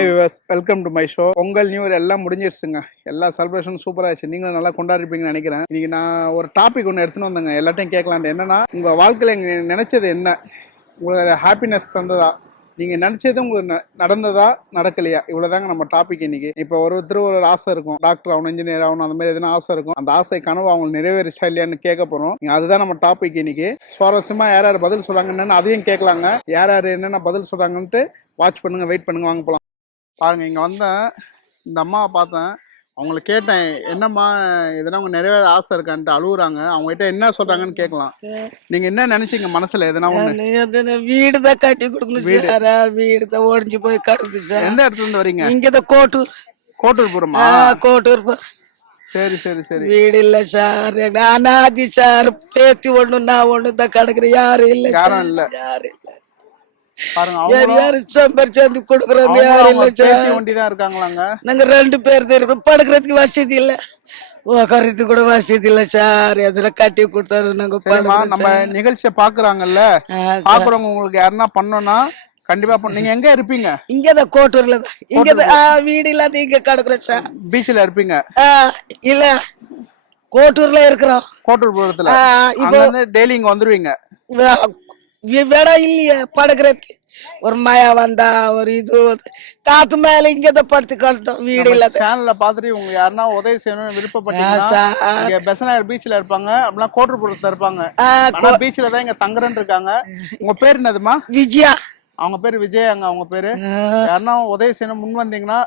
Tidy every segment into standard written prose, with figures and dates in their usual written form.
Hi Vilas, welcome to my show. Pongal new year எல்லாம் முடிஞ்சிருச்சுங்க. எல்லா செலிப்ரேஷனும் சூப்பராக ஆயிடுச்சு. நீங்களும் நல்லா கொண்டாடிருப்பீங்கன்னு நினைக்கிறேன். இன்னைக்கு நான் ஒரு டாபிக் ஒன்று எடுத்துன்னு வந்தேங்க, எல்லாத்தையும் கேட்கலான்ட்டு. என்னன்னா, உங்கள் வாழ்க்கையில் நீங்கள் நினைச்சது என்ன? உங்களுக்கு அது ஹாப்பினஸ் தந்ததா? நீங்கள் நினச்சது உங்களுக்கு நடந்ததா நடக்கலையா? இவ்வளோதாங்க நம்ம டாபிக் இன்னைக்கு. இப்போ ஒருத்தர் ஒரு ஆசை இருக்கும், டாக்டர் ஆகணும், இன்ஜினியர் ஆகணும், அந்த மாதிரி எதுனா ஆசை இருக்கும். அந்த ஆசை கனவு அவங்களுக்கு நிறைவேறிச்சா இல்லையான்னு கேட்க போகிறோம். அதுதான் நம்ம டாபிக் இன்னைக்கு. சுவாரஸ்யமாக யார் யார் பதில் சொல்கிறாங்கன்னு அதையும் கேட்கலாங்க. யார் யார் என்னென்ன பதில் சொல்கிறாங்கன்ட்டு வாட்ச் பண்ணுங்க, வெயிட் பண்ணுங்க, வாங்க போகலாம். பாருங்க, இங்கே வந்தேன், இந்த அம்மாவை பார்த்தேன், அவங்கள கேட்டேன், என்னம்மா எதனா அவங்க நிறைவேற ஆசை இருக்கான்ட்டு அழுகுறாங்க. அவங்ககிட்ட என்ன சொல்றாங்கன்னு கேட்கலாம். நீங்க என்ன நினைச்சீங்க மனசுல? எதனா ஒண்ணு? வீடு தான் கட்டி கொடுக்கணும். வீடு தான் ஒடிஞ்சு போய் கிடக்குது சார். எந்த இடத்துல இருந்து வரீங்க? இங்கதான் கோட்டூர். கோட்டூர் போறோமா? கோட்டூர் போ. சரி சரி சரி. வீடு இல்ல சார், அனாதி சார். பேத்தி ஒண்ணு நான் ஒண்ணு தான் கிடக்குறேன். யாரும் இல்ல, யாரும் இல்ல, யாரும் இல்ல. நாங்க 2 பேர் தான் இருக்கோம். படுக்கிறதுக்கு வசதி இல்ல, உட்காரத்துக்கு கூட வசதி இல்ல சார். எதுல கட்டி கொடுத்தாரு. நாங்க நம்ம நிகழ்ச்சியை பாக்குறாங்கல்ல, பாக்குறவங்க உங்களுக்கு யாருன்னா பண்ணோம்னா கண்டிப்பா நீங்க எங்க இருப்பீங்க? இங்கதான் கோட்டூர்ல தான். இங்கதான் வீடு இல்லாத இங்க கிடக்குறோம் சார். பீச்ல இருப்பீங்க? இல்ல, கோட்டூர்ல இருக்கிறோம். கோட்டூர் போறதுல டெய்லி இங்க வந்துருவீங்க? இடம் இல்லையே படுக்கிறதுக்கு. ஒரு மழை வந்தா ஒரு இது காத்து மேல இங்கதான் படுத்து கட்டோம். வீடு இல்ல. சேனல்ல பாத்துட்டு உங்க யாருன்னா உதவி செய்யணும்னு விருப்பப்பட்டீங்கன்னா பெசனாயர் பீச்ல இருப்பாங்க, அப்படிலாம் கோட்டூர்புரத்துல இருப்பாங்க. பீச்ல தான் இங்க தங்குறன்னு இருக்காங்க. உங்க பேர் என்னதுமா? விஜயா. அவங்க பேரு விஜயாங்க. அவங்க பேரு. யாருன்னா உதவி செய்யணும் முன் வந்தீங்கன்னா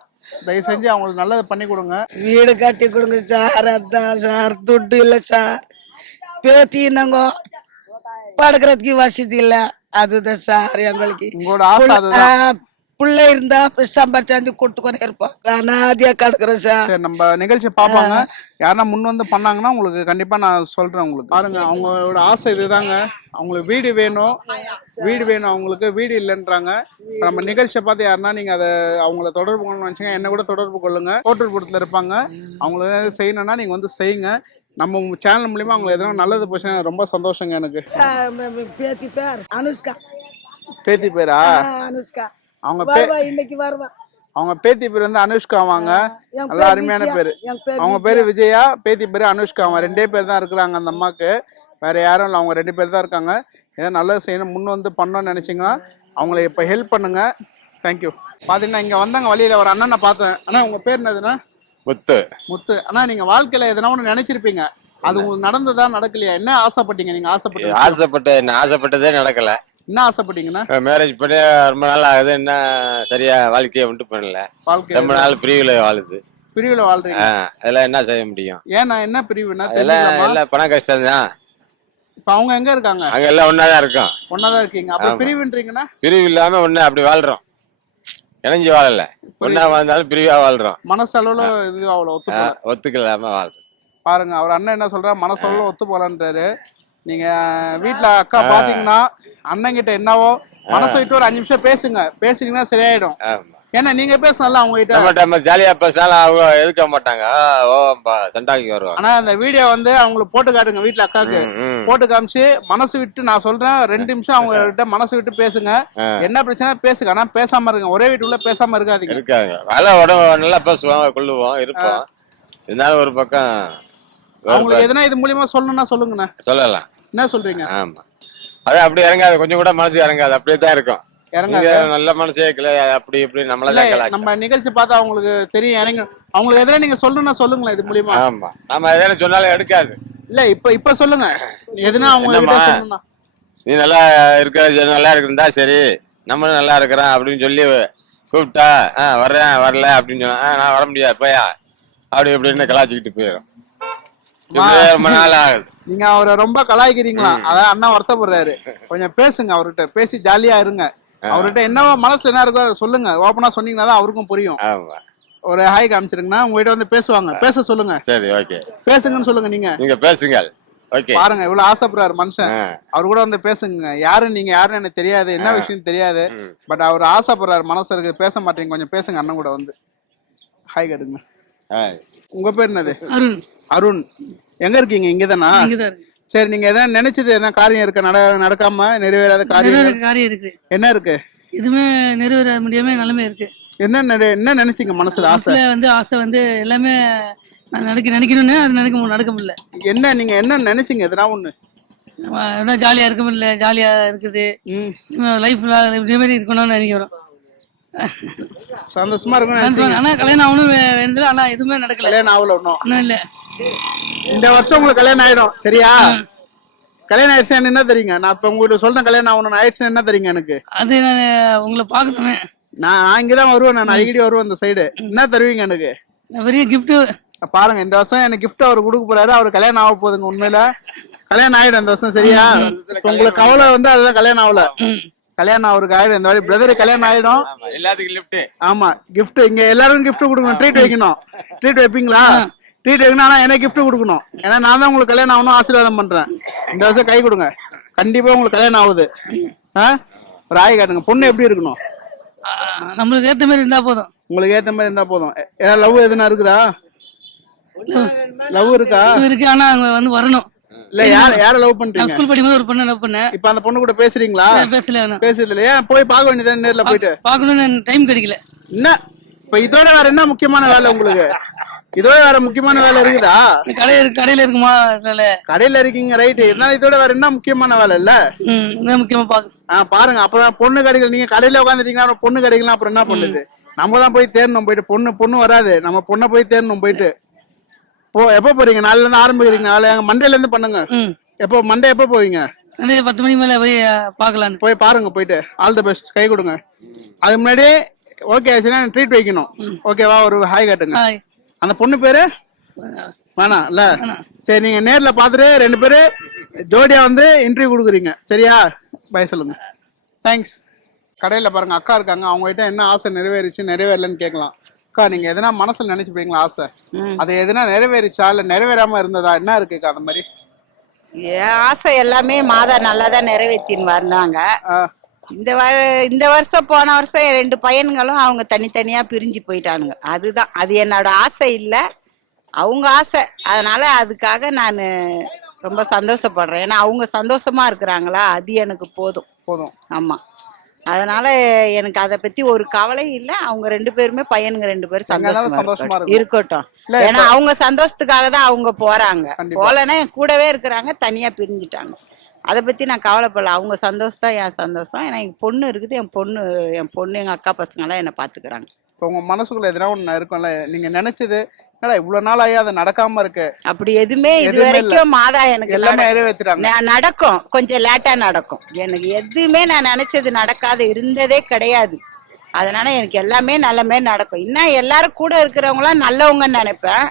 தயவு செஞ்சு அவங்களுக்கு நல்லது பண்ணி கொடுங்க. வீடு கட்டி கொடுங்க சார். அதான் சார், துட்டு இல்ல சார். பேத்தி நாங்க படுக்கிறதுக்கு வசதி இல்ல. அதுதான் சார் எங்களுக்கு. உங்களோட ஆசை பிள்ளை இருந்தா சம்பாதிச்சாந்து கொடுத்துக்கொண்டே இருப்போம். அனாதியா கிடக்குறோம் சார். நம்ம நிகழ்ச்சி பார்ப்பாங்க, யாருன்னா முன் வந்து பண்ணாங்கன்னா உங்களுக்கு கண்டிப்பா நான் சொல்றேன். உங்களுக்கு பாருங்க, அவங்களோட ஆசை இதுதாங்க. அவங்களுக்கு வீடு வேணும், வீடு வேணும். அவங்களுக்கு வீடு இல்லைன்றாங்க. நம்ம நிகழ்ச்சியை பார்த்து யாருன்னா நீங்க அதை அவங்கள தொடர்பு கொள்ளணும்னு நினைச்சீங்க, என்ன கூட தொடர்பு கொள்ளுங்க. கோட்டூர்புரத்துல இருப்பாங்க. அவங்களுக்கு செய்யணும்னா நீங்க வந்து செய்யுங்க. நம்ம சேனல் மூலியமா அவங்க எதனா நல்லது போச்சுன்னா ரொம்ப சந்தோஷங்க எனக்கு. பேத்தி பேர் அனுஷ்கா. பேத்தி பேரா? அனுஷ்கா. அவங்க பேர் இன்னைக்கு வருவா. அவங்க பேத்தி பேர் வந்து அனுஷ்காவாங்க. நல்ல அருமையான பேரு. அவங்க பேரு விஜயா, பேத்தி பேரு அனுஷ்காவா. 2 பேர் தான் இருக்கிறாங்க அந்த அம்மாக்கு, வேற யாரும் இல்லை. அவங்க 2 பேர் தான் இருக்காங்க. ஏதாவது நல்லது செய்யணும் முன் வந்து பண்ணணும்னு நினைச்சீங்கன்னா அவங்களை இப்ப ஹெல்ப் பண்ணுங்க. தேங்க்யூ. பாத்தீங்கன்னா இங்க வந்தாங்க, வழியில ஒரு அண்ணனை பார்த்தேன். அண்ணா உங்க பேர் என்னதுன்னா? முத்து. முத்து. அண்ணா, நீங்க வாழ்க்கையில எதனா ஒண்ணு நினைச்சிருப்பீங்க, அது உங்களுக்கு நடந்ததா நடக்கலையா? என்ன ஆசைப்பட்டீங்க நீங்க? ஆசைப்பட்டதே நடக்கல. என்ன ஆசைப்பட்டீங்கன்னா? மேரேஜ் பண்ணி ரொம்ப நாள் ஆகுது, என்ன சரியா வாழ்க்கையை ஒன்றும் பண்ணல. வாழ்க்கை ரொம்ப நாள் பிரிவுல வாழுது. பிரிவுல வாழ்றீங்க? அதெல்லாம் என்ன செய்ய முடியும்? ஏன்னா என்ன பிரிவுனா? எல்லாம் பண கஷ்டம் தான். இப்ப அவங்க எங்க இருக்காங்க? அங்க எல்லாம் ஒன்னாதான் இருக்கோம். ஒன்னாதான் இருக்கீங்க. அப்ப பிரிவுன்றீங்கன்னா? பிரிவு இல்லாம ஒண்ணு அப்படி வாழ்றோம். இணைஞ்சு வாழல, ஒன்னா வாழ்ந்தாலும் பிரிவா வாழ்றோம். மனசளவுல இது அவ்வளவு ஒத்துக்கலாம வாழ்றோம். பாருங்க, அவர் அண்ணன் என்ன சொல்ற, மனசளவுல ஒத்து போலான்றாரு. நீங்க வீட்டுல அக்கா பாத்தீங்கன்னா அண்ணன் கிட்ட என்னவோ மனசை விட்டு ஒரு 5 நிமிஷம் பேசுங்க. பேசுனீங்கன்னா சரியாயிடும். ஏன்னா நீங்க பேசணும்ல அவங்க கிட்ட. ஜாலியா பேசினாலும் அவங்க எதுக்க மாட்டாங்க, சண்டாக்கி வருவாங்க. ஆனா அந்த வீடியோ வந்து அவங்களுக்கு போட்டு காட்டுங்க, வீட்டுல அக்காவுக்கு போட்டு காமிச்சு மனசு விட்டு, நான் சொல்றேன் 2 நிமிஷம் அவங்க கிட்ட மனசு விட்டு பேசுங்க. என்ன பிரச்சனை பேசுங்க, ஆனா பேசாம இருங்க. ஒரே வீட்டுக்குள்ள பேசாம இருக்காதீங்க. இருக்காங்க, நல்லா உடம்பு நல்லா பேசுவாங்க, கொள்ளுவோம், இருப்போம். இருந்தாலும் ஒரு பக்கம் அவங்களுக்கு எதனா இது மூலியமா சொல்லணும்னா சொல்லுங்கண்ணா. சொல்லலாம். என்ன சொல்றீங்க? ஆமா, அது அப்படி இறங்காது, கொஞ்சம் கூட மனசு இறங்காது, அப்படியே தான் இருக்கும். நல்ல மனசே அப்படி இப்படி நம்ம நிகழ்ச்சி பார்த்தா அவங்களுக்கு தெரியும் இறங்க. அவங்களுக்கு எதனா நீங்க சொல்லணும்னா சொல்லுங்களேன் இது மூலியமா. ஆமா, நம்ம எதனா சொன்னாலும் எடுக்காது. இல்ல இப்ப சொல்லுங்க எதுனா அவங்க. நீ நல்லா இருக்க, நல்லா இருக்குதா, சரி நம்மளும் நல்லா இருக்கிறேன் அப்படின்னு சொல்லி கூப்பிட்டா வர்றேன், வரல அப்படின்னு சொன்னா நான் வர முடியாது போயா அப்படி இப்படின்னு கலாச்சிக்கிட்டு போயிடும். ரொம்ப நாள் ஆகுது. நீங்க அவரை ரொம்ப கலாய்க்கிறீங்களா? அதான் அண்ணா வருத்தப்படுறாரு. கொஞ்சம் பேசுங்க அவர்கிட்ட, பேசி ஜாலியா இருங்க. அவர்கிட்ட என்னவோ மனசுல என்ன இருக்கோ அதை சொல்லுங்க. ஓப்பனா சொன்னீங்கன்னா தான் அவருக்கும் புரியும். ஒரு ஹாய் காமிச்சிருங்கன்னா உங்ககிட்ட வந்து பேசுவாங்க. பேச சொல்லுங்க. சரி, ஓகே, பேசுங்கன்னு சொல்லுங்க. நீங்க பேசுங்க. ஓகே, பாருங்க இவ்வளவு ஆசைப்படுறாரு மனுஷன். அவர் கூட வந்து பேசுங்க. நீங்க யாருன்னு எனக்கு தெரியாது, என்ன விஷயம் தெரியாது, பட் அவர் ஆசைப்படுறாரு, மனசு இருக்கு, பேச மாட்டீங்க. கொஞ்சம் பேசுங்க அண்ணன் கூட வந்து. ஹாய் கேட்டுங்க. உங்க பேர் என்னது? அருண். அருண். எங்க இருக்கீங்க? இங்கதானா? சரி, நீங்க எதாவது நினைச்சது என்ன காரியம் இருக்கு நடக்காம நிறைவேறாத காரியம் இருக்கு? என்ன இருக்கு? எதுவுமே நிறைவேற முடியாம நிலைமை இருக்கு. என்ன நினைச்சீங்க மனசுல ஆசை? மனசுல வந்து ஆசை வந்து எல்லாமே நான் நினைக்கணும்னு அது நடக்க முடியல. நீங்க என்ன நினைச்சீங்க? எதனா ஒண்ணு என்ன ஜாலியா இருக்க முடியல, ஜாலியா இருக்குது லைஃப்ல இதே மாதிரி இருக்கணும்னு நினைக்கிறோம். சந்தோஷமா இருக்கும். ஆனா கல்யாணம் ஆகணும் வேண்டியது, ஆனா எதுவுமே நடக்கல. கல்யாணம் ஆகல ஒன்னும் இல்ல. இந்த வருஷம் உங்களுக்கு கல்யாணம் ஆயிடும் சரியா? கல்யாணம் ஆயிடுச்சு என்ன தெரியுங்க? நான் இப்ப உங்ககிட்ட சொல்றேன் கல்யாணம் ஆகணும் ஆயிடுச்சு என்ன தெரியுங்க எனக்கு? அது நான் உங்களை பாக்கணுமே. நான் இங்கதான் வருவேன், நான் அடிக்கடி வருவேன் இந்த சைடு. என்ன தருவீங்க எனக்கு? பெரிய கிஃப்ட் பாருங்க, இந்த வருஷம் எனக்கு கிஃப்ட் அவர் கொடுக்க போறாரு. அவர் கல்யாணம் ஆக போகுதுங்க. உண்மையில கல்யாணம் ஆயிடும் இந்த வருஷம் சரியா? உங்களுக்கு கவலை வந்து அதுதான் கல்யாணம் ஆகல. கல்யாணம் அவருக்கு ஆயிடும் இந்த மாதிரி. பிரதர் கல்யாணம் ஆயிடும். எல்லாத்துக்கும் லிஃப்ட். ஆமா கிஃப்ட். இங்க எல்லாரும் கிஃப்ட் கொடுக்கணும். ட்ரீட் வைக்கணும். ட்ரீட் வைப்பீங்களா? ட்ரீட் வைக்கணும். ஆனா எனக்கு கிஃப்ட் கொடுக்கணும். ஏன்னா நான் தான் உங்களுக்கு கல்யாணம் ஆகணும் ஆசீர்வாதம் பண்றேன். இந்த வருஷம் கை கொடுங்க. கண்டிப்பா உங்களுக்கு கல்யாணம் ஆகுது. ஒரு ஆய் காட்டுங்க. பொண்ணு எப்படி இருக்கணும்? நம்மளுக்கு ஏத்த மாதிரி இருந்தா போதும். உங்களுக்கு ஏத்த மாதிரி இருந்தா போதும். ஏதாவது லவ் எதுனா இருக்குதா? லவ் இருக்கா? இருக்கு, ஆனா அங்க வந்து வரணும். இல்ல யார லவ் பண்றீங்க? ஸ்கூல் படிக்கும்போது ஒரு பொண்ணு லவ் பண்ணேன். இப்ப அந்த பொண்ணு கூட பேசுறீங்களா? பேசல இல்லையா? போய் பார்க்க வேண்டியது நேர்ல போயிட்டு. பார்க்கணும்னு டைம் கிடைக்கல. என்ன இப்ப இதோட வேற என்ன முக்கியமான வேலை உங்களுக்கு? இதோட வேற முக்கியமான வேலை இருக்குதா? கடையில இருக்குமா? கடையில இருக்கீங்க ரைட். இருந்தாலும் இதோட வேற என்ன முக்கியமான வேலை இல்ல? முக்கியமா பாருங்க. அப்புறம் பொண்ணு கடைகள் நீங்க கடையில உட்காந்துட்டீங்கன்னா பொண்ணு கடைகள்லாம் அப்புறம் என்ன பண்ணுது? நம்ம தான் போய் தேடணும் போயிட்டு. பொண்ணு வராது. நம்ம பொண்ணை போய் தேடணும் போயிட்டு. எப்ப போறீங்க? நாளைல இருந்து ஆரம்பிக்கிறீங்க? நாளை மண்டேல இருந்து பண்ணுங்க. மண்டே எப்ப போவீங்க? 10 மணி மேல போய் பாக்கலாம். போய் பாருங்க போயிட்டு. All the best. கை கொடுங்க. அது முன்னாடி ஓகே ஆச்சுன்னா ட்ரீட் வைக்கணும். ஓகேவா? ஒரு ஹாய் காட்டுங்க. அந்த பொண்ணு பேரு வேணாம் இல்ல? சரி, நீங்க நேர்ல பாத்துட்டு 2 பேரு ஜோடியா வந்து இன்டர்வியூ கொடுக்குறீங்க சரியா? பை சொல்லுங்க. தேங்க்ஸ். கடையில பாருங்க அக்கா இருக்காங்க. அவங்க கிட்ட என்ன ஆசை நிறைவேறிச்சு நிறைவேறலன்னு கேட்கலாம். அக்கா, நீங்க எதனா மனசுல நினைச்சுப்பீங்களா ஆசை? அது எதனா நிறைவேறிச்சா இல்ல நிறைவேறாம இருந்ததா? என்ன இருக்குக்கா அந்த மாதிரி? என் ஆசை எல்லாமே மாதா நல்லாதான் நிறைவேற்றின்னு வந்தாங்க. இந்த வருஷம் போன வருஷம் 2 பையன்களும் அவங்க தனித்தனியா பிரிஞ்சு போயிட்டானுங்க. அதுதான் அது என்னோட ஆசை இல்ல, அவங்க ஆசை. அதனால அதுக்காக நான் ரொம்ப சந்தோஷப்படுறேன். ஏன்னா அவங்க சந்தோஷமா இருக்கிறாங்களா, அது எனக்கு போதும். ஆமா, அதனால எனக்கு அதை பத்தி ஒரு கவலை இல்ல. அவங்க 2 பேருமே பையனுங்க 2 பேரும் சந்தோஷமா இருக்கட்டும். ஏன்னா அவங்க சந்தோஷத்துக்காக தான் அவங்க போறாங்க. போலன்னா என் கூடவே இருக்கிறாங்க, தனியா பிரிஞ்சுட்டாங்க. அதை பத்தி நான் கவலைப்படல. அவங்க சந்தோஷம் தான் என் சந்தோஷம். ஏன்னா எங்க பொண்ணு இருக்குது. என் பொண்ணு எங்க அக்கா பசங்க எல்லாம் என்ன பாத்துக்கிறாங்க. இப்போ உங்க மனசுக்குள்ள எதனா ஒண்ணு இருக்கும்ல, நீங்க நினைச்சது என்னடா இவ்வளவு நாள் ஆகி அது நடக்காம இருக்கு? அப்படி எதுவுமே இது வரைக்கும் மாதா எனக்கு எல்லாமே நிறைவேத்துறாங்க. நடக்கும், கொஞ்சம் லேட்டா நடக்கும். எனக்கு எதுவுமே நான் நினைச்சது நடக்காத இருந்ததே கிடையாது. அதனால எனக்கு எல்லாமே நல்லமே நடக்கும். இன்னும் எல்லாரும் கூட இருக்கிறவங்களாம் நல்லவங்கன்னு நினைப்பேன்.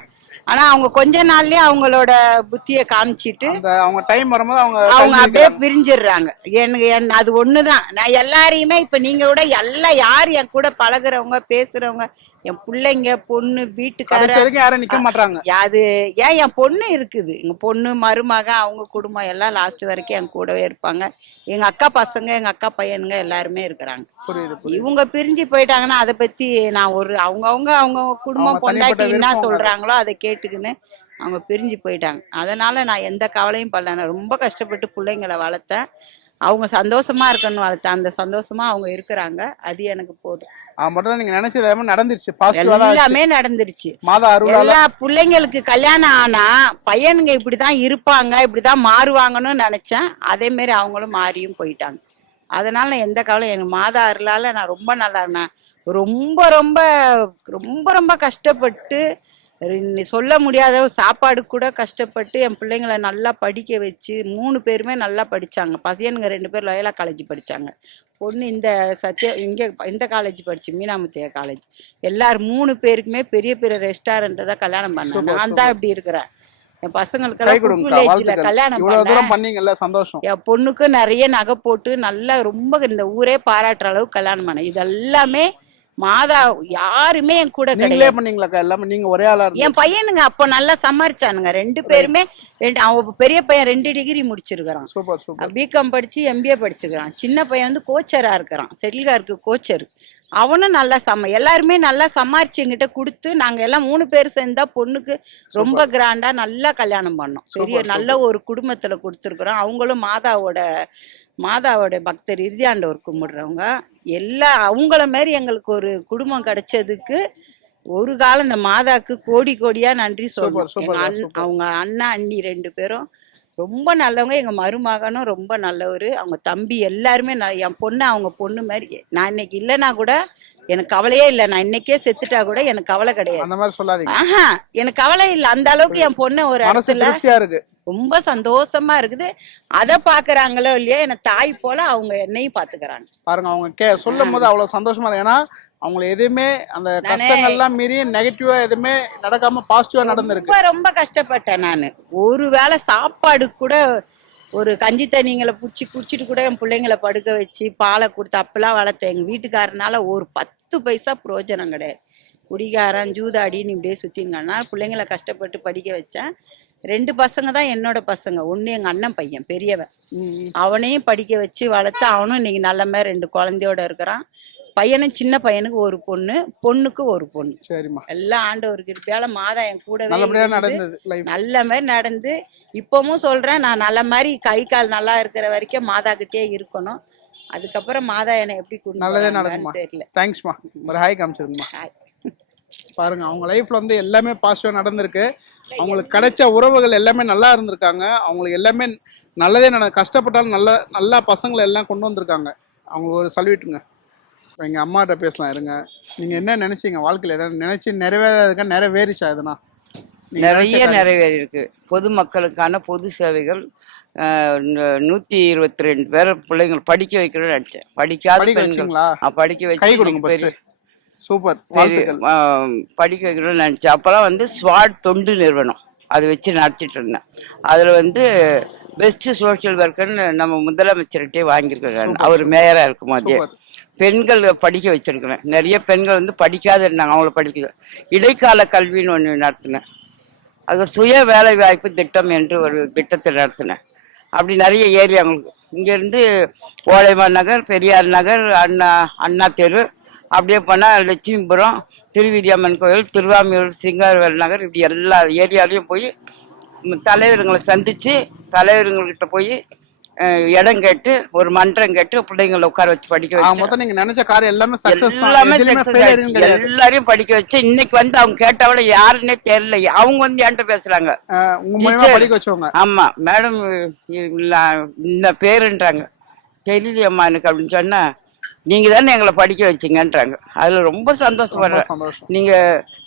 ஆனா அவங்க கொஞ்ச நாள்லயே அவங்களோட புத்திய காமிச்சிட்டு அவங்க டைம் வரும்போது அவங்க அப்படியே பிரிஞ்சிடுறாங்க. எனக்கு அது ஒண்ணுதான். நான் எல்லாரையுமே இப்ப நீங்க கூட எல்லாம் யார் என் கூட பழகுறவங்க பேசுறவங்க, என் பிள்ளைங்க, பொண்ணு, வீட்டுக்காரர் யாரும் நிக்க மாட்டாங்க. அது ஏன் என் பொண்ணு இருக்குது. எங்க பொண்ணு, மருமக, அவங்க குடும்பம் எல்லாம் லாஸ்ட் வரைக்கும் என் கூடவே இருப்பாங்க. எங்க அக்கா பசங்க, எங்க அக்கா பையனுங்க எல்லாருமே இருக்கிறாங்க. இவங்க பிரிஞ்சு போயிட்டாங்கன்னா அதை பத்தி நான் அவங்க குடும்பம் பொண்டாட்டி என்ன சொல்றாங்களோ அதை கேட்டுக்கின்னு அவங்க பிரிஞ்சு போயிட்டாங்க. அதனால நான் எந்த கவலையும் படல. நான் ரொம்ப கஷ்டப்பட்டு பிள்ளைங்களை வளர்த்தேன். அவங்க சந்தோஷமா இருக்கணும்னு வளர்த்தேன். அந்த சந்தோஷமா அவங்க இருக்கிறாங்க. அது எனக்கு போதும். நீங்க நினைச்சது நடந்துருச்சு. எல்லாமே நடந்துருச்சு. எல்லா பிள்ளைங்களுக்கு கல்யாணம் ஆனா பையனுங்க இப்படிதான் இருப்பாங்க, இப்படிதான் மாறுவாங்கன்னு நினைச்சேன். அதே மாதிரி அவங்களும் மாறியும் போயிட்டாங்க. அதனால நான் எந்த கவலை. எனக்கு மாதா அருளால நான் ரொம்ப நல்லா இருந்தேன். ரொம்ப ரொம்ப ரொம்ப ரொம்ப கஷ்டப்பட்டு சொல்ல முடியாத சாப்பாடு கூட கஷ்டப்பட்டு என் பிள்ளைங்களை நல்லா படிக்க வச்சு 3 பேருமே நல்லா படிச்சாங்க. பையனுங்க 2 பேர் லயோலா காலேஜ் படிச்சாங்க. பொண்ணு இந்த காலேஜ் படிச்சு மீனாமுத்தியா காலேஜ். எல்லாரும் 3 பேருக்குமே பெரிய பெரிய ரெஸ்டாரண்ட் தான் கல்யாணம் பண்ணேன். நான் தான் இப்படி இருக்கிறேன். என் பசங்களுக்கு கல்யாணம் பண்ணீங்கல்ல, சந்தோஷம். என் பொண்ணுக்கு நிறைய நகை போட்டு நல்லா ரொம்ப இந்த ஊரே பாராட்டுற அளவுக்கு கல்யாணம் பண்ணேன். இதெல்லாமே மாதா யாருமே என் கூட நீங்க ஒரே ஆளா? என் பையனுங்க அப்போ நல்லா சமாளிச்சானுங்க. 2 பேருமே அவன் பெரிய பையன் 2 டிகிரி முடிச்சிருக்கிறான். பிகாம் படிச்சு MBA படிச்சிருக்கிறான். சின்ன பையன் வந்து கோச்சரா இருக்கிறான், செட்டில்காருக்கு கோச்சர். அவனும் நல்லா எல்லாருமே நல்லா சமாளிச்சு எங்கிட்ட கொடுத்து நாங்க எல்லாம் 3 பேர் சேர்ந்தா பொண்ணுக்கு ரொம்ப கிராண்டா நல்லா கல்யாணம் பண்ணோம். பெரிய நல்ல ஒரு குடும்பத்துல கொடுத்துருக்குறோம். அவங்களும் மாதாவோட பக்தர், இறுதியாண்டவர் கும்பிடுறவங்க. அவங்கள மாதிரி எங்களுக்கு ஒரு குடும்பம் கிடைச்சதுக்கு ஒரு காலம் இந்த மாதாக்கு கோடி கோடியா நன்றி சொல்றோம். அவங்க அண்ணா அண்ணி 2 பேரும் ரொம்ப நல்லவங்க. எங்க மருமகனும் ரொம்ப நல்லவர். அவங்க தம்பி எல்லாருமே என் பொண்ணு அவங்க பொண்ணு மாதிரி. நான் இன்னைக்கு இல்லைன்னா கூட எனக்கு கவலையே இல்லை. நான் இன்னைக்கே செத்துட்டா கூட எனக்கு கவலை கிடையாது. அந்த மாதிரி சொல்லாதீங்க. ஆஹா, எனக்கு கவலை இல்லை. அந்த அளவுக்கு என் பொண்ணு ஒரு இடத்துல இருக்கு, ரொம்ப சந்தோஷமா இருக்குது. அதை பாக்குறாங்களோ இல்லையா, எனக்கு தாய் போல அவங்க என்னையும் பாத்துக்கிறாங்க. பாருங்க, அவங்க சொல்லும் போது அவ்வளவு சந்தோஷமா இருக்கு. ஏன்னா அவங்களை எதுவுமே அந்த கஷ்டங்கள்லாம் மீறி நெகட்டிவா எதுவுமே நடக்காம பாசிட்டிவா நடந்திருக்கு. ரொம்ப கஷ்டப்பட்டேன் நான். ஒரு வேளை சாப்பாடு கூட ஒரு கஞ்சி தண்ணிங்களை பிடிச்சி குடிச்சிட்டு கூட என் பிள்ளைங்களை படுக்க வச்சு பாலை கொடுத்து அப்பெல்லாம் வளர்த்தேன். எங்க வீட்டுக்காரனால ஒரு 10 பைசா பிரயோஜனம் கிடையாது. குடிகாரன் ஜூதாடின்னு இப்படியே சுத்திங்கனால பிள்ளைங்களை கஷ்டப்பட்டு படிக்க வச்சேன். 2 பசங்க தான் என்னோட பசங்க. ஒண்ணு எங்க அண்ணன் பையன் பெரியவன், அவனையும் படிக்க வச்சு வளர்த்து அவனும் இன்னைக்கு நல்ல மாதிரி 2 குழந்தையோட இருக்கிறான். பையனும் சின்ன பையனுக்கு ஒரு பொண்ணு, பொண்ணுக்கு ஒரு பொண்ணு. சரிம்மா, எல்லாம் ஆண்டவருக்கு இருப்பியால மாதா என் கூடவே நல்ல மாதிரி நடந்து. இப்பவும் சொல்றேன், நான் நல்ல மாதிரி கை கால் நல்லா இருக்கிற வரைக்கும் மாதா கிட்டே இருக்கணும். அதுக்கப்புறம் மாதா என்னை எப்படி நல்லதே நடக்குமா தெரியல. தேங்க்ஸ்மா. ஒரு ஹாய் காமிச்சிருங்கம்மா. பாருங்க, அவங்க லைஃப்ல வந்து எல்லாமே பாசிட்டிவா நடந்திருக்கு. அவங்களுக்கு கிடைச்ச உறவுகள் எல்லாமே நல்லா இருந்திருக்காங்க. அவங்களுக்கு எல்லாமே நல்லதே கஷ்டப்பட்டாலும் நல்லா பசங்களை எல்லாம் கொண்டு வந்திருக்காங்க. அவங்களுக்கு ஒரு சல்யூட்டுங்க. எங்க அம்மாட்ட பேசலாம் இருங்க. நீங்க என்ன நினைச்சீங்க வாழ்க்கையில? எதாவது நினைச்சு நிறைவேறதுக்கா நிறைவேறிச்சா? எதுனா நிறைய நிறைவேறி இருக்கு. பொதுமக்களுக்கான பொது சேவைகள் 122 பேர் பிள்ளைங்கள் படிக்க வைக்கணும்னு நினைச்சேன். படிக்காத படிக்க வச்சு சூப்பர் படிக்க வைக்கணும்னு நினைச்சேன். அப்பெல்லாம் வந்து ஸ்வாட் தொண்டு நிறுவனம் அதை வச்சு நடத்திட்டு இருந்தேன். அதுல வந்து பெஸ்ட் சோசியல் ஒர்க்குன்னு நம்ம முதலமைச்சர்கிட்டே வாங்கியிருக்கேன். அவர் மேயரா இருக்கும் போதே பெண்கள் படிக்க வச்சிருக்கிறேன். நிறைய பெண்கள் வந்து படிக்காத இருந்தாங்க, அவங்கள படிக்க இடைக்கால கல்வின்னு ஒன்று நடத்தினேன். அது சுய வேலை வாய்ப்பு திட்டம் என்று ஒரு திட்டத்தை நடத்தினேன். அப்படி நிறைய ஏரியா அவங்களுக்கு இங்கேருந்து ஓலைமான் நகர், பெரியார் நகர், அண்ணா தெரு, அப்படியே போனால் லட்சுமிபுரம், திருவிதியம்மன் கோயில், திருவாமியூர், சிங்காரவேல் நகர், இப்படி எல்லா ஏரியாலையும் போய் தலைவருங்களை சந்தித்து தலைவருங்கள்கிட்ட போய் இடம் கேட்டு ஒரு மன்றம் கேட்டு பிள்ளைங்களை உட்கார வச்சு படிக்க வச்சு நீங்க நினைச்ச காரியம் எல்லாமே எல்லாரையும் படிக்க வச்சு இன்னைக்கு வந்து அவங்க கேட்டவள யாருன்னே தெரியல. அவங்க வந்து என்கிட்ட பேசுறாங்க. ஆமா மேடம் இந்த பேருன்றாங்க. தெரியலையம்மா எனக்கு அப்படின்னு சொன்னா, நீங்க தானே எங்களை படிக்க வச்சிங்கன்றாங்க. அதுல ரொம்ப சந்தோஷப்படுறேன். நீங்க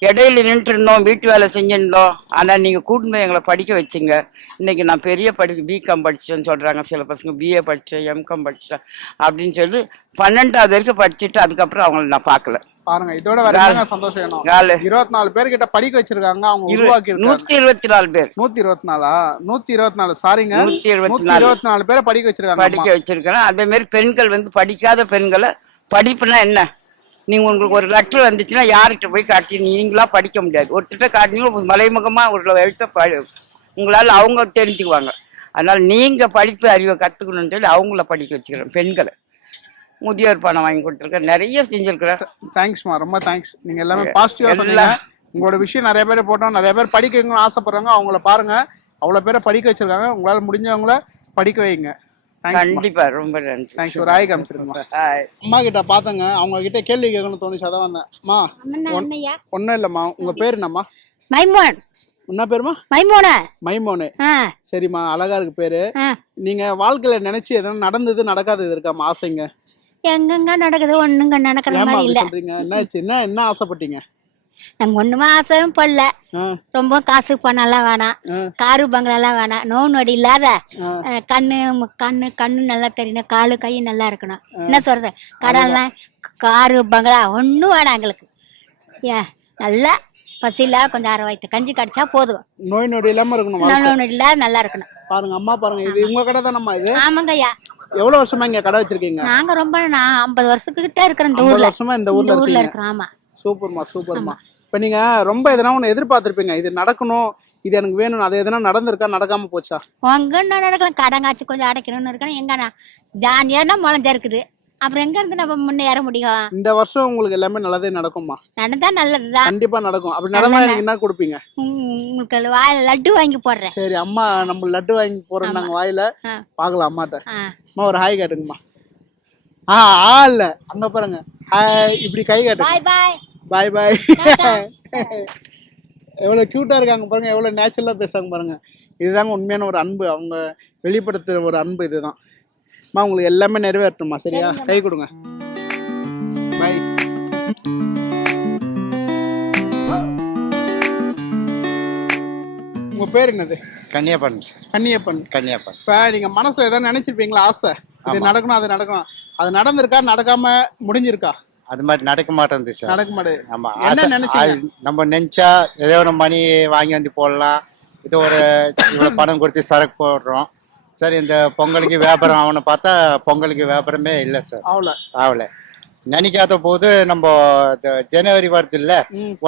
இடையில நின்று இருந்தோம், வீட்டு வேலை செஞ்சிருந்தோம், ஆனா நீங்க கூட்டிட்டு போய் எங்களை படிக்க வச்சிங்க. இன்னைக்கு நான் பெரிய பிகாம் படிச்சிட்டேன்னு சொல்றாங்க. சில பசங்க BA படிச்சிட்டேன், MCom படிச்சிட்டேன் அப்படின்னு சொல்லி 12வது வரைக்கும் படிச்சுட்டு அதுக்கப்புறம் அவங்களை நான் பார்க்கல. பாருங்க, இதோட வர சந்தோஷம். 24 பேர்கிட்ட படிக்க வச்சிருக்காங்க. அவங்க உருவாக்கி 124 பேர். 124 சாரிங்க, 124 பேரை படிக்க வச்சிருக்கேன். அதே மாதிரி பெண்கள் வந்து படிக்காத பெண்களை படிப்புனா என்ன, நீங்க உங்களுக்கு ஒரு லெட்டர் வந்துச்சுன்னா யார்கிட்ட போய் காட்டி நீங்களா படிக்க முடியாது. ஒருத்தர் காட்டினீங்க மலைமுகமா ஒரு எழுத்த உங்களால அவங்க தெரிஞ்சுக்குவாங்க. அதனால நீங்க படிப்பு அறிவை கத்துக்கணும்னு சொல்லி அவங்கள படிக்க வச்சுக்கிறேன். பெண்களை முதியோர் பணம் வாங்கி கொடுத்துருக்கேன், நிறைய செஞ்சிருக்கிறேன். தேங்க்ஸ்மா, ரொம்ப தேங்க்ஸ். நீங்க எல்லாமே பாசிட்டிவா சொன்னீங்க. உங்களோட விஷயம் நிறைய பேர் போட்டோம், நிறைய பேர் படிக்கணும்னு ஆசைப்படுறாங்க. அவங்கள பாருங்க, அவ்வளவு பேரை படிக்க வச்சிருக்காங்க. உங்களால முடிஞ்சவங்கள படிக்க வைங்க. கண்டிப்பா, ரொம்ப நன்றி. தேங்க்ஸ். ஒரு ஆய் காமிச்சிருக்கோம். அம்மா கிட்ட பாத்தங்க, அவங்க கிட்ட கேள்வி கேட்கணும்னு தோணுச்சு, அதான் வந்தேன். அம்மா ஒன்னும் இல்லம்மா, உங்க பேரு என்னம்மா? மைமோன். என்ன பேருமா? மைமோனு. சரிம்மா, அழகா இருக்கு பேரு. நீங்க வாழ்க்கையில நினைச்சு எதனா நடந்தது நடக்காதது இருக்காமா ஆசைங்க? எங்கெங்க நடக்குது, ஒண்ணுங்க நடக்கிற மாதிரி இல்ல. என்னாச்சு? என்ன ஆசைப்பட்டீங்க? நாங்க ஒண்ணுமே ஆசையும் படல. ரொம்ப காசு பணம் வேணாம், காரு பங்களெல்லாம் வேணாம், நோய் நொடி இல்லாத, கண்ணு நல்லா தெரியணும், காலு கை நல்லா இருக்கணும். என்ன சொல்றது, கடன்லாம் காரு பங்களா ஒண்ணும் வேணாம் எங்களுக்கு. நல்லா பசியில கொஞ்சம் அரை வயிற்று கஞ்சி கடிச்சா போதும். நோய் நொடி இல்லாம இருக்கணும், நோய் நொடி இல்லாத நல்லா இருக்கணும். பாருங்க அம்மா, பாருங்க, இது உங்க கடை தானம்மா? இது ஆமாங்க ஐயா. எவ்வளவு வருஷமா இங்க கடை வச்சிருக்கீங்க? நாங்க ரொம்ப 50 வருஷத்துக்கிட்ட இருக்கிற இந்த ஊர்ல. இந்த ஊர்ல இருக்கிறோம். ஆமா. சூப்பர்மா. இப்ப நீங்க ரொம்ப எதனா ஒண்ணு எதிர்பார்த்திருப்பீங்க, இது நடக்கணும், இது எனக்கு வேணும், அது எதனா நடந்திருக்கா, நடக்காம போச்சா? உங்க நடக்கலாம், கடங்காச்சு கொஞ்சம் அடைக்கணும்னு இருக்கணும். எங்கன்னா ஜானியா முளைஞ்சா இருக்குது, அப்புறம் எங்க இருந்து நம்ம முன்னேற முடியும்? இந்த வருஷம் உங்களுக்கு எல்லாமே நல்லதே நடக்குமா? நடந்தா நல்லதுதான், கண்டிப்பா நடக்கும். அப்படி நடந்தா எனக்கு என்ன கொடுப்பீங்க? உங்களுக்கு வாயில லட்டு வாங்கி போடுறேன். சரி அம்மா, நம்ம லட்டு வாங்கி போறோம் நாங்க வாயில. பாக்கலாம் அம்மாட்ட. அம்மா ஒரு ஹாய் கேட்டுங்கம்மா. இல்ல அங்க பாருங்க ஹாய் இப்படி கை காட்டு. பாய் பாய். பாய் பாய். டாடா. எவ்வளவு கியூட்டா இருக்காங்க பாருங்க, எவ்வளவு நேச்சுரலா பேசுறாங்க பாருங்க. இதுதாங்க உண்மையான ஒரு அன்பு, அவங்க வெளிப்படுத்துற ஒரு அன்பு இதுதான். உங்களுக்கு எல்லாமே நிறைவேற்றணுமா, சரியா? கை கொடுங்க. பாய். உங்க பேர் என்னது? கன்னியப்பன். கன்னியப்பன். கன்னியப்பன். இப்ப நீங்க மனசுல ஏதாவது நினைச்சிருப்பீங்களா, ஆசை இது நடக்கணும் அது நடக்கணும், அது நடந்திருக்கா நடக்காம முடிஞ்சிருக்கா? அது மாதிரி நடக்க மாட்டேங்குது சார். நடக்க மாட்டேது. ஆமா. என்ன நினைச்சீங்க? நம்ம நினைச்சா ஏதோ ஒரு மணி வாங்கி வந்து போடலாம், இது ஒரு இவ்வளவு பணம் கொடுத்து சரக்கு போடுறோம் சார். இந்த பொங்கலுக்கு வியாபாரம் ஆகணும்னு பார்த்தா பொங்கலுக்கு வியாபாரமே இல்லை சார். ஆகல. நினைக்காத போது நம்ம ஜனவரி வருது இல்ல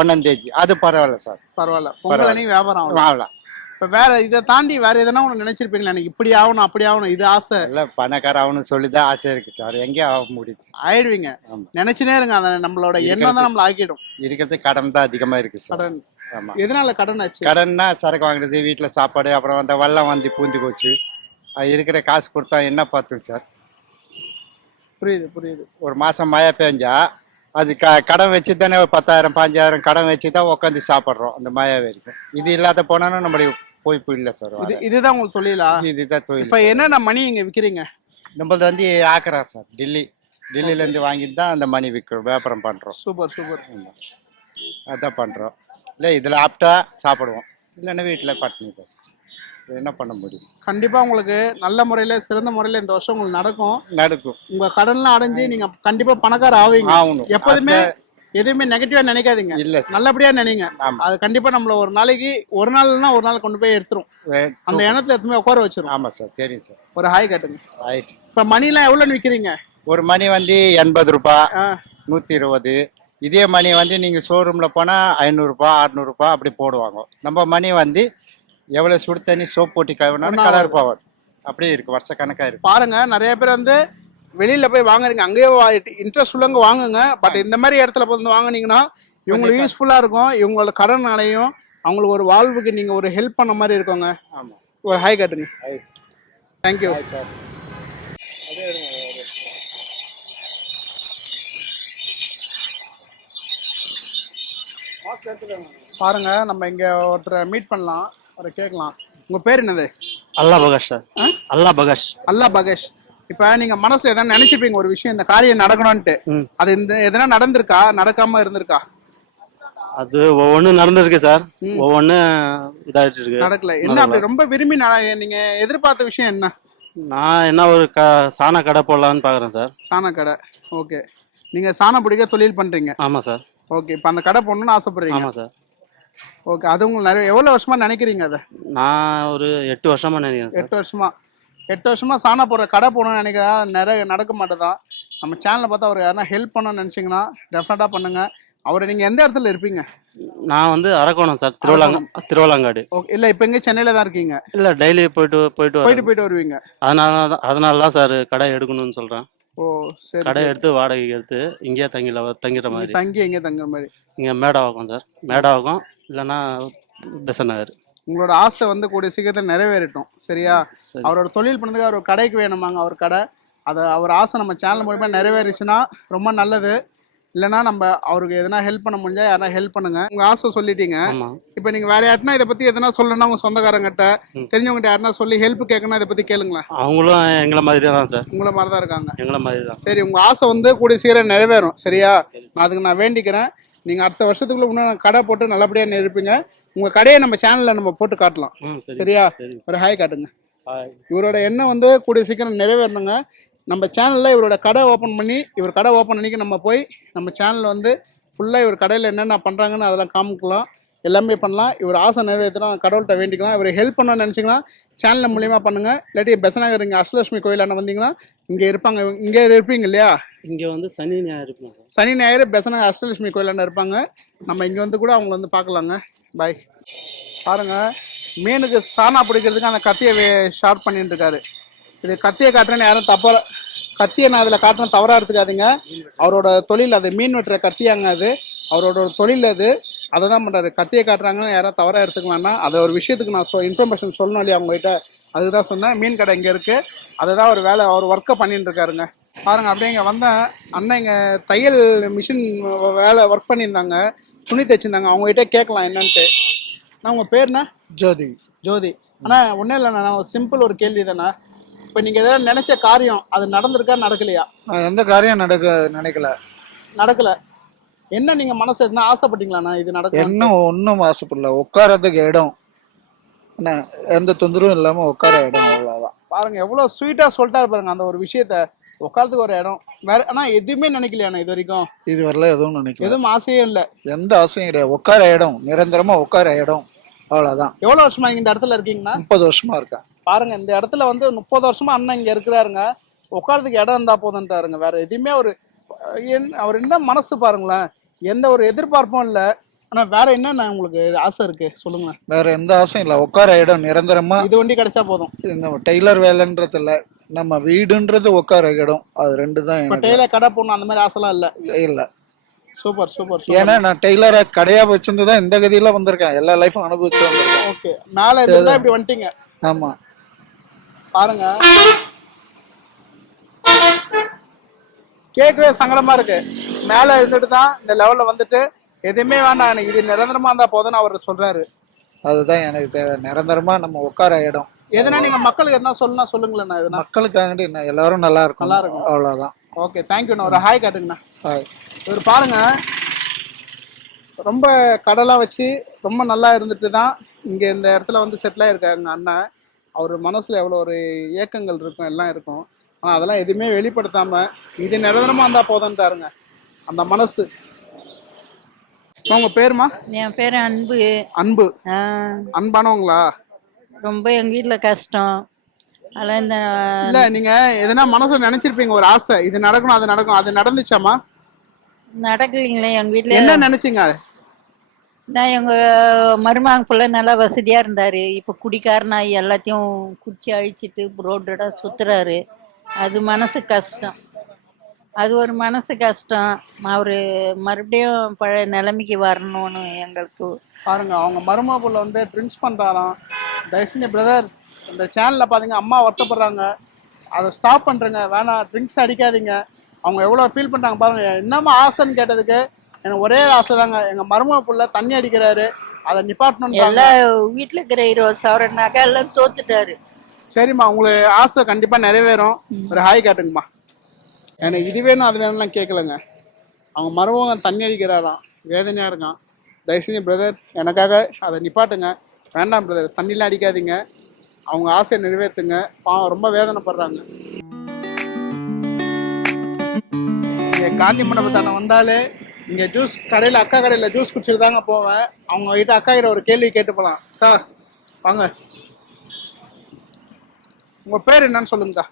1ஆம் தேதி, அது பரவாயில்ல சார். பரவாயில்ல, பொங்கல் வியாபாரம் ஆகலாம். இப்ப வேற இதை தாண்டி வேற எதனா ஒண்ணு நினைச்சிருப்பீங்களா, எனக்கு இப்படி ஆகணும் அப்படி ஆகணும், இது ஆசை? இல்ல, பணக்கார ஆகணும்னு சொல்லிதான் ஆசை இருக்கு சார். எங்கே ஆக முடியுது? ஆயிடுவீங்க. நினைச்சுனே இருங்க, அதை நம்மளோட எண்ணம் தான் நம்மள ஆக்கிடும். இருக்கிறது கடன் தான் அதிகமா இருக்கு சார். கடன். ஆமா. எதனால கடன் ஆச்சு? கடன்னா சரக்கு வாங்குறது, வீட்டுல சாப்பாடு, அப்புறம் அந்த வெள்ளம் வந்து பூந்து போச்சு. அது இருக்கிற காசு கொடுத்தா என்ன பார்த்தோம் சார்? புரியுது. ஒரு மாசம் மழை பெஞ்சா அது கடன் வச்சு தானே, ஒரு 10,000 5,000 கடன் வச்சு தான் உட்காந்து சாப்பிட்றோம் அந்த மழை வரைக்கும். இது இல்லாத போனா நம்மளுடைய போய்ப்பு இல்லை சார். இதுதான் உங்களுக்கு தொழிலா? இதுதான் தொழில். இப்ப என்னென்ன மணி இங்க விக்கிறீங்க? நம்மளது வந்து ஆக்கரா சார். டெல்லியில இருந்து வாங்கிட்டு தான் அந்த மணி விற்கிறோம், வியாபாரம் பண்றோம். சூப்பர். அதான் பண்றோம். இல்லை இதுல ஆப்டா சாப்பிடுவோம், இல்லைன்னா வீட்டுல பட்டினி தான் சார். என்ன பண்ண முடியும்? கண்டிப்பா உங்களுக்கு நல்ல முறையில சிறந்த முறையில இந்த வருஷம் உங்களுக்கு நடக்கும். உங்க கடன்லாம் அடைஞ்சு நீங்க கண்டிப்பா பணக்கார ஆவீங்க. எப்போதுமே எதுவுமே நெகட்டிவா நினைக்காதீங்க, இல்ல நல்லபடியா நினைங்க. அது கண்டிப்பா நம்மள ஒரு நாள்னா ஒரு நாள் கொண்டு போய் எடுத்துரும். அந்த எண்ணத்துல எதுவுமே உட்கார வச்சிரும். ஆமா சார், தெரியும் சார். ஒரு ஹாய் காட்டுங்க. இப்ப மணி எல்லாம் எவ்வளவு விக்கிறீங்க? ஒரு மணி வந்து 80 ரூபாய், 120. இதே மணி வந்து நீங்க ஷோரூம்ல போனா 500 ரூபாய் 600 ரூபாய் அப்படி போடுவாங்க. நம்ம மணி வந்து எவ்வளவு சுடு தண்ணி சோப் போட்டி கழுவினாலும் கலர் போவாது, அப்படியே இருக்கு, வருஷ கணக்கா இருக்கு. பாருங்க, நிறைய பேர் வந்து வெளியில போய் வாங்குறீங்க, அங்கேயே இன்ட்ரெஸ்ட் உள்ளவங்க வாங்குங்க. பட் இந்த மாதிரி இடத்துல வந்து வாங்குனீங்கன்னா இவங்களுக்கு யூஸ்ஃபுல்லா இருக்கும், இவங்களோட கடன் அடையும், அவங்களுக்கு ஒரு வாழ்வுக்கு நீங்க ஒரு ஹெல்ப் பண்ண மாதிரி இருக்குங்க. ஆமா. ஒரு ஹாய் காட்டுங்க. தேங்க்யூ. பாருங்க, நம்ம இங்க ஒருத்தரை மீட் பண்ணலாம், ஒரு கேட்கலாம். உங்க பேர் என்னது? அல்லா பகஷ் சார். அல்லா பகஷ். இப்ப நீங்க மனசுல எதாவது நினைச்சிருப்பீங்க ஒரு விஷயம், இந்த காரியம் நடக்கணும்ட்டு, அது எதனா நடந்திருக்கா, நடக்காம இருந்திருக்கா? அது ஒவ்வொன்றும் நடந்திருக்கு சார், ஒவ்வொன்னு இதாயிட்டு இருக்கு, நடக்கல. என்ன அப்படி ரொம்ப விரும்பி நீங்க எதிர்பார்த்த விஷயம் என்ன? நான் என்ன ஒரு சாண கடை போடலான்னு பாக்குறேன் சார். சாண கடை. ஓகே. நீங்க சாணம் பிடிக்க தொழில் பண்றீங்க? ஆமா சார். ஓகே. இப்ப அந்த கடை போடணும்னு ஆசைப்படுறீங்க? ஆமா சார். ஓகே. அது உங்களுக்கு நிறைய எவ்வளவு வருஷமா நினைக்கிறீங்க அதை? நான் ஒரு 8 வருஷமா நினைக்கிறேன். 8 வருஷமா சாணா போடுற கடை போகணும்னு நினைக்கிறேன். நிறைய நடக்க மாட்டேதான். நம்ம சேனலை பார்த்தா அவர் யாரா ஹெல்ப் பண்ணணும்னு நினைச்சீங்கன்னா டெஃபினட்டா பண்ணுங்க. அவரை நீங்க எந்த இடத்துல இருப்பீங்க? நான் வந்து அரக்கோணம் சார், திருவள்ளாங்காடு. ஓகே. இல்ல இப்ப எங்க சென்னையில தான் இருக்கீங்க? இல்ல, டெய்லி போயிட்டு வருவீங்க. அதனால தான் சார் கடை எடுக்கணும்னு சொல்றேன். ஓ சரி. கடை எடுத்து வாடகைக்கு எடுத்து இங்கேயே தங்கிற மாதிரி. எங்கே தங்குற மாதிரி? இங்க மேடாவாக்கம் சார். மேடாவாக்கம் இல்லைன்னா பெசன் நகர். உங்களோட ஆசை வந்து கூடிய சீக்கிரத்தில் நிறைவேறட்டும், சரியா? அவரோட தொழில் பண்ணதுக்கு அவர் கடைக்கு வேணுமாங்க, அவர் கடை. அதை அவர் ஆசை நம்ம சேனல் மூலமா நிறைவேறிச்சுன்னா ரொம்ப நல்லது. இல்லைன்னா நம்ம அவருக்கு எதனா ஹெல்ப் பண்ண முடிஞ்சா யாரா ஹெல்ப் பண்ணுங்க. உங்க ஆசை சொல்லிட்டீங்க. இப்போ நீங்க வேற யாருன்னா இதை பத்தி எதனா சொல்லணும்னா உங்க சொந்தக்காரங்கிட்ட தெரிஞ்சவங்ககிட்ட யாருன்னா சொல்லி ஹெல்ப் கேட்கணும், இதை பத்தி கேளுங்களேன். அவங்களும் எங்களை மாதிரி தான் சார். உங்களை மாதிரி தான் இருக்காங்க. எங்களை மாதிரி தான். சரி, உங்க ஆசை வந்து கூடிய சீக்கிரம் நிறைவேறும், சரியா? அதுக்கு நான் வேண்டிக்கிறேன். நீங்க அடுத்த வருஷத்துக்குள்ள இன்னும் கடை போட்டு நல்லபடியா நிற்பீங்க. உங்க கடையை நம்ம சேனல்ல நம்ம போட்டு காட்டலாம், சரியா? ஒரு ஹாய் காட்டுங்க. இவரோட எண்ணம் வந்து கூடிய சீக்கிரம் நிறைவேறணுங்க. நம்ம சேனல்ல இவரோட கடை ஓப்பன் பண்ணி, இவர் கடை ஓப்பன் பண்ணிக்கு நம்ம போய் நம்ம சேனல்ல வந்து ஃபுல்லா இவர் கடையில் என்னென்ன பண்றாங்கன்னு அதெல்லாம் காமிக்கலாம், எல்லாமே பண்ணலாம். இவர் ஆசை நிறைவேற்றலாம், கடவுள்கிட்ட வேண்டிக்கலாம். இவர் ஹெல்ப் பண்ணணும்னு நினைச்சிங்கன்னா சேனல் மூலியமா பண்ணுங்க. இல்லாட்டி பெசநகர் இங்கே அஷ்டலட்சுமி கோயிலான வந்தீங்கன்னா இங்கே இருப்பாங்க. இங்கே இருப்பீங்க இல்லையா? இங்கே வந்து சனி ஞாயிறு பெசநகர் அஷ்டலட்சுமி கோயிலான இருப்பாங்க. நம்ம இங்கே வந்து கூட அவங்க வந்து பார்க்கலாங்க. பாய். பாருங்க, மீனுக்கு சாணா பிடிக்கிறதுக்கு அந்த கத்தியை ஷார்ட் பண்ணிட்டு இருக்காரு. இது கத்தியை காட்டுறேன்னு யாரும் கத்தியை நான் அதில் காட்டுறேன் தவறாக எடுத்துக்காதீங்க. அவரோட தொழில் அது, மீன் வெட்டுற கத்தியாங்க அது, அவரோட தொழில் அது. அதை தான் பண்ணுறாரு. கத்தியை காட்டுறாங்கன்னு யாரும் தவறாக எடுத்துக்க வேண்டாம். அதை ஒரு விஷயத்துக்கு நான் இன்ஃபர்மேஷன் சொல்லணும் இல்லையா அவங்ககிட்ட, அதுதான் சொன்னேன். மீன் கடை இங்கே இருக்குது, அதுதான் ஒரு வேலை, அவர் ஒர்க்கை பண்ணிட்டு இருக்காருங்க. பாருங்க அப்படியே இங்கே வந்தேன். அண்ணன் இங்கே தையல் மிஷின் வேலை ஒர்க் பண்ணியிருந்தாங்க, துணி தைச்சிருந்தாங்க. அவங்ககிட்ட கேட்கலாம் என்னன்ட்டு. நான் உங்கள் பேர்ண்ணா? ஜோதி. ஜோதி. அண்ணா ஒன்றும் இல்லைண்ணா, நான் ஒரு சிம்பிள் ஒரு கேள்வி தானே. இப்போ நீங்கள் எதாவது நினச்ச காரியம் அது நடந்திருக்கா நடக்கலையா? நான் எந்த காரியம் நினைக்கல. நடக்கல. என்ன நீங்கள் மனசு எதுனா ஆசைப்பட்டீங்களாண்ணா இது நடக்கும்? என்ன ஒன்றும் ஆசைப்படல. உட்காரத்துக்கு இடம், என்ன எந்த தொந்தரவும் இல்லாமல் உட்கார இடம், அவ்வளோதான். பாருங்க எவ்வளோ ஸ்வீட்டாக சொல்லிட்டாரு பாருங்க அந்த ஒரு விஷயத்த. உட்காரத்துக்கு ஒரு இடம் வேற. ஆனால் எதுவுமே நினைக்கலையாண்ணா இது வரைக்கும்? இது வரல, எதுவும் நினைக்கல. எதுவும் ஆசையே இல்லை? எந்த ஆசையும் கிடையாது. உட்கார இடம், நிரந்தரமாக உட்கார இடம், அவ்வளோதான். எவ்வளோ வருஷமா நீங்கள் இந்த இடத்துல இருக்கீங்கண்ணா? 30 வருஷமா இருக்கேன். பாருங்க இந்த இடத்துல வந்து 30 வருஷமா அண்ணன் இங்கே இருக்கிறாருங்க. உட்காரத்துக்கு இடம் இருந்தா போதுன்ட்டாருங்க. வேற எதுவுமே அவர் என்ன மனசு பாருங்களேன். எந்த ஒரு எதிர்பார்ப்பும் இல்லை. ஆனா வேற என்ன உங்களுக்கு ஆசை இருக்கு சொல்லுங்க? வேற எந்த ஆசையும் இல்லை. உட்கார இடம் நிரந்தரமா இது வண்டி கிடைச்சா போதும். இந்த டெய்லர் வேலைன்றது இல்லை, நம்ம வீடுன்றது உட்கார இடம், அது ரெண்டு தான். இப்போ டெய்லர் கடை போடணும் அந்த மாதிரி ஆசைலாம் இல்லை? இல்லை. Super super. ஏன்னா நான் டெய்லரை கடையா வச்சிருந்து தான் இந்த கதியில வந்திருக்கேன். எல்லா லைஃபும் அனுபவிச்சு வந்திருக்கேன். ஓகே, மேலே இருந்தா இப்படி வந்துட்டீங்க. ஆமா பாருங்க கேட்கவே சங்கடமா இருக்கு. மேல இருந்துட்டு தான் இந்த லெவல்ல வந்துட்டு எதுவுமே வேண்டாம் எனக்கு இது நிரந்தரமா இருந்தா போதும்னு அவர் சொல்றாரு. அதுதான் எனக்கு தேவை, நிரந்தரமா நம்ம உட்கார இடம். எதுனா நீங்க மக்களுக்கு எதனா சொல்லணும் சொல்லுங்களேன். எதுனா மக்களுக்காண்டி எல்லாரும் நல்லா இருக்கும், நல்லா இருக்கும், அவ்வளவுதான். ஓகே தேங்க்யூண்ணா. ஒரு ஹாய் காட்டுங்கண்ணா. ஹாய். இவர் பாருங்க ரொம்ப கடலா வச்சு ரொம்ப நல்லா இருந்துட்டு தான் இங்க இந்த இடத்துல வந்து செட்டில் ஆயிருக்காங்க அண்ணன். அவர் மனசுல எவ்வளோ ஒரு ஏக்கங்கள் இருக்கும், எல்லாம் இருக்கும். ஆனால் அதெல்லாம் எதுவுமே வெளிப்படுத்தாம இது நிரந்தரமா இருந்தா போதுன்ட்டாருங்க அந்த மனசு. உங்க பேருமா? என் பேர் அன்பு. அன்பு. அன்பானவங்களா? ரொம்ப எங்க வீட்டுல கஷ்டம். அதெல்லாம் இந்த இல்ல நீங்க எதனா மனசுல நினைச்சிருப்பீங்க ஒரு ஆசை, இது நடக்கணும் அது நடக்கும், அது நடந்துச்சாமா? நடக்கலைங்களே எங்க வீட்டுல. என்ன நினைச்சீங்க? நான் எங்க மருமகன் பிள்ளை நல்லா வசதியா இருந்தாரு. இப்ப குடிக்காரனாகி எல்லாத்தையும் குடிச்சு அழிச்சிட்டு ரோட்டோட சுத்துறாரு. அது மனசு கஷ்டம். அது ஒரு மனசு கஷ்டம். அவரு மறுபடியும் பழைய நிலைமைக்கு வரணும்னு எங்களுக்கு. பாருங்க அவங்க மருமக புள்ள வந்து ட்ரிங்க்ஸ் பண்றாராம். தயவு செஞ்சு பிரதர் இந்த சேனல்ல பாத்தீங்க அம்மா வருத்தப்படுறாங்க, அதை ஸ்டாப் பண்றேங்க, வேணாம் ட்ரிங்க்ஸ் அடிக்காதீங்க. அவங்க எவ்வளவு ஃபீல் பண்றாங்க பாருங்க. என்னமா ஆசைன்னு கேட்டதுக்கு எனக்கு ஒரே ஆசை தாங்க, எங்க மருமக புள்ள தண்ணி அடிக்கிறாரு, அதை நிப்பாட்டணும். எல்லாம் வீட்டுல இருக்கிற 20,000 நகை எல்லாம் தோத்துட்டாரு. சரிம்மா உங்களுக்கு ஆசை கண்டிப்பா நிறைவேறும். ஒரு ஹாய் காட்டுங்கம்மா. எனக்கு இது வேணும் அது வேணும்லாம் கேட்கலங்க. அவங்க மருமகன் தண்ணி அடிக்கிறாராம், வேதனையா இருக்கான். தயவு செஞ்சு பிரதர் எனக்காக அதை நிப்பாட்டுங்க. வேண்டாம் பிரதர் தண்ணிலாம் அடிக்காதீங்க, அவங்க ஆசையை நிறைவேற்றுங்க. பாவம் ரொம்ப வேதனைப்படுறாங்க. இங்கே காந்தி மண்டபத்தான வந்தாலே இங்கே ஜூஸ் கடையில் அக்கா கடையில் ஜூஸ் குடிச்சிட்டு தாங்க போவேன். அவங்க கிட்ட அக்கா கிட்ட ஒரு கேள்வி கேட்டு போகலாம். அக்கா வாங்க, உங்கள் பேர் என்னன்னு சொல்லுங்கக்கா.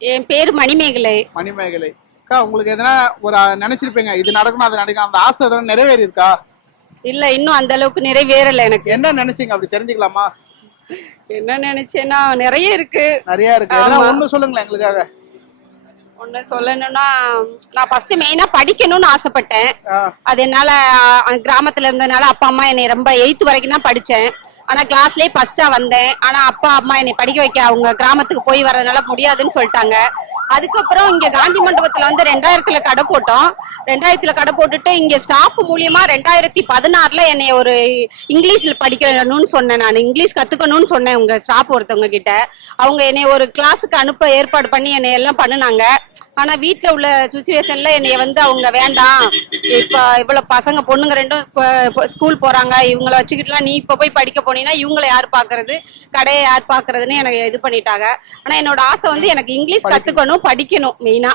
என் பேர் மணிமேகலை. மணிமேகலை. அக்கா உங்களுக்கு எதனா ஒரு நினைச்சிருப்பீங்க இது நடக்கணும் அது நடக்கணும், அந்த ஆசை எதனா நிறைவேறி இருக்கா? இல்ல இன்னும் அந்த அளவுக்கு நிறைவேறல. எனக்கு என்ன நினைச்சீங்க அப்படி தெரிஞ்சுக்கலாமா? என்ன நினைச்சேன்னா நிறைய இருக்கு. நிறைய இருக்கு. ஒண்ணு சொல்லுங்களேன் எங்களுக்காக. ஒண்ணு சொல்லணும்னா நான் ஃபர்ஸ்ட் மெயினா படிக்கணும்னு ஆசைப்பட்டேன். அது என்னால கிராமத்துல இருந்ததுனால அப்பா அம்மா என்னை ரொம்ப 8th வரைக்கும் தான் படிச்சேன். ஆனா கிளாஸ்லயே ஃபர்ஸ்டா வந்தேன். ஆனா அப்பா அம்மா என்னை படிக்க வைக்க அவங்க கிராமத்துக்கு போய் வர்றதுனால முடியாதுன்னு சொல்லிட்டாங்க. அதுக்கப்புறம் இங்க காந்தி மண்டபத்துல வந்து 2000ல கடை போட்டோம். 2000ல கடை போட்டுட்டு இங்க ஸ்டாஃப் மூலியமா 2016ல என்னை ஒரு இங்கிலீஷ்ல படிக்கணும்னு சொன்னேன். நான் இங்கிலீஷ் கத்துக்கணும்னு சொன்னேன் உங்க ஸ்டாஃப் ஒருத்தவங்க கிட்ட. அவங்க என்னை ஒரு கிளாஸுக்கு அனுப்ப ஏற்பாடு பண்ணி என்னை எல்லாம் பண்ணுனாங்க. ஆனா வீட்டுல உள்ள சுச்சுவேஷன்ல என்னைய வந்து அவங்க வேண்டாம், இப்ப இவ்வளவு பசங்க பொண்ணுங்க ரெண்டும் ஸ்கூல் போறாங்க, இவங்களை வச்சுக்கிட்டுலாம் நீ இப்ப போய் படிக்க போனீங்கன்னா இவங்களை யார் பாக்குறது, கடையை யார் பாக்குறதுன்னு எனக்கு இது பண்ணிட்டாங்க. ஆனா என்னோட ஆசை வந்து எனக்கு இங்கிலீஷ் கத்துக்கணும், படிக்கணும் மெயினா.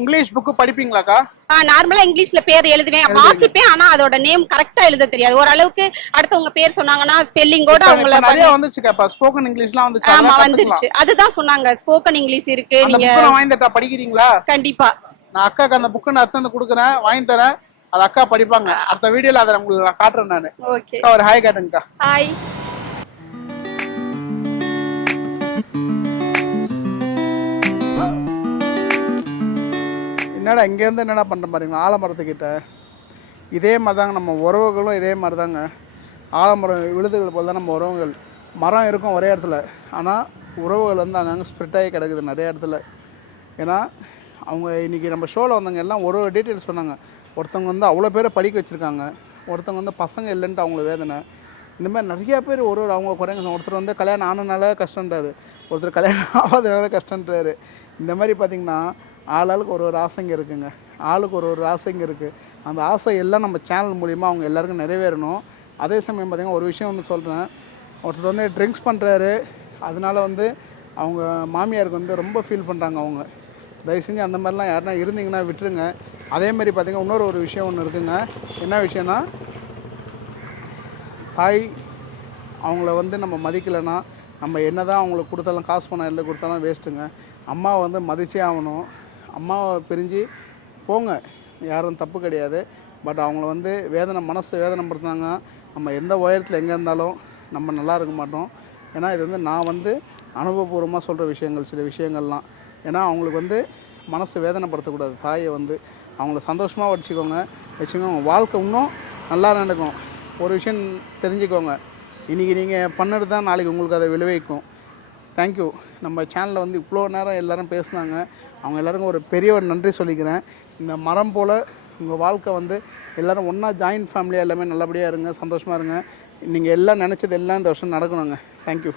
இங்கிலீஷ் புக் படிப்பீங்களாக்கா? நார்மலா இங்கிலீஷ்ல பேர் எழுதுவேன், வாசிப்பேன். ஆனா அதோட நேம் கரெக்டா எழுத தெரியாது. ஓரளவுக்கு அடுத்தவங்க பேர் சொன்னாங்கன்னா ஸ்பெல்லிங்கோட அவங்கள நிறைய வந்துச்சுக்கா. ஸ்போக்கன் இங்கிலீஷ்லாம் வந்துச்சு. ஆமா வந்துருச்சு. அதுதான் சொன்னாங்க ஸ்போக்கன் இங்கிலீஷ் இருக்கு, நீங்க வாங்கிட்டா படிக்கிறீங்களா? கண்டிப்பா. நான் அக்காக்கு அந்த புக்கு நான் எடுத்து கொடுக்குறேன், வாங்கி தரேன். அது அக்கா படிப்பாங்க. அடுத்த வீடியோல அதை உங்களுக்கு நான் காட்டுறேன் நானு. ஓகே. ஒரு ஹாய் காட்டுங்கக்கா. ஹாய். என்னடா இங்கேருந்து என்னடா பண்ணுற பாருங்க ஆலமரத்துக்கிட்ட. இதே மாதிரி தாங்க நம்ம உறவுகளும் இதே மாதிரி தாங்க. ஆலமரம் விழுதுகள் போல் தான் நம்ம உறவுகள். மரம் இருக்கும் ஒரே இடத்துல, ஆனால் உறவுகள் வந்து அங்கங்கே ஸ்ப்ரெட் ஆகி கிடக்குது நிறைய இடத்துல. ஏன்னா அவங்க இன்றைக்கி நம்ம ஷோவில் வந்தவங்க எல்லாம் ஒரு டீட்டெயில் சொன்னாங்க. ஒருத்தவங்க வந்து அவ்வளோ பேரை படிக்க வச்சுருக்காங்க, ஒருத்தவங்க வந்து பசங்க இல்லைன்ட்டு அவங்களுக்கு வேதனை. இந்த மாதிரி நிறையா பேர் ஒரு அவங்க குறைங்க. ஒருத்தர் வந்து கல்யாணம் ஆனதுனால கஷ்டன்றாரு, ஒருத்தர் கல்யாணம் ஆகாதனால கஷ்டன்றாரு. இந்த மாதிரி பார்த்திங்கன்னா ஆளுக்கு ஒரு ஆசைங்க இருக்குங்க, ஆளுக்கு ஒரு ஆசைங்க இருக்குது. அந்த ஆசை எல்லாம் நம்ம சேனல் மூலிமா அவங்க எல்லாருக்கும் நிறைவேறணும். அதே சமயம் பார்த்திங்கன்னா ஒரு விஷயம் வந்து சொல்கிறேன், ஒருத்தர் வந்து ட்ரிங்க்ஸ் பண்ணுறாரு, அதனால வந்து அவங்க மாமியாருக்கு வந்து ரொம்ப ஃபீல் பண்ணுறாங்க. அவங்க தயவு செஞ்சு அந்த மாதிரிலாம் யாருனா இருந்தீங்கன்னா விட்டுருங்க. அதேமாதிரி பார்த்திங்கன்னா இன்னொரு விஷயம் ஒன்று இருக்குங்க. என்ன விஷயம்னா, தாய் அவங்கள வந்து நம்ம மதிக்கலைன்னா நம்ம என்ன தான் அவங்களுக்கு கொடுத்தாலும் காசு பணம் இல்லை கொடுத்தாலும் வேஸ்ட்டுங்க. அம்மாவை வந்து மதிச்சே ஆகணும். அம்மாவை பிரிஞ்சு போங்க, யாரும் தப்பு கிடையாது. பட் அவங்கள வந்து மனசு வேதனைப்படுத்தினாங்க, நம்ம எந்த உயரத்தில் எங்கே இருந்தாலும் நம்ம நல்லா இருக்க மாட்டோம். ஏன்னா இது வந்து நான் வந்து அனுபவபூர்வமாக சொல்கிற விஷயங்கள், சில விஷயங்கள்லாம். ஏன்னா அவங்களுக்கு வந்து மனசு வேதனைப்படுத்தக்கூடாது. தாயை வந்து அவங்கள சந்தோஷமாக வச்சுக்கோங்க. அவங்க வாழ்க்கை இன்னும் நல்லா நடக்கும். ஒரு விஷயம் தெரிஞ்சுக்கோங்க, இன்றைக்கி நீங்கள் பண்ணது தான் நாளைக்கு உங்களுக்கு அதை விளைவிக்கும். தேங்க்யூ. நம்ம சேனலில் வந்து இவ்வளோ நேரம் எல்லோரும் பேசுனாங்க. அவங்க எல்லாருக்கும் ஒரு பெரிய நன்றி சொல்லிக்கிறேன். இந்த மரம் போல் உங்கள் வாழ்க்கை வந்து எல்லோரும் ஒன்றா ஜாயின்ட் ஃபேமிலியாக எல்லாமே நல்லபடியாக இருங்க, சந்தோஷமாக இருங்க. நீங்கள் எல்லாம் நினச்சது எல்லாம் இந்த வருஷம் நடக்கணுங்க. தேங்க்யூ.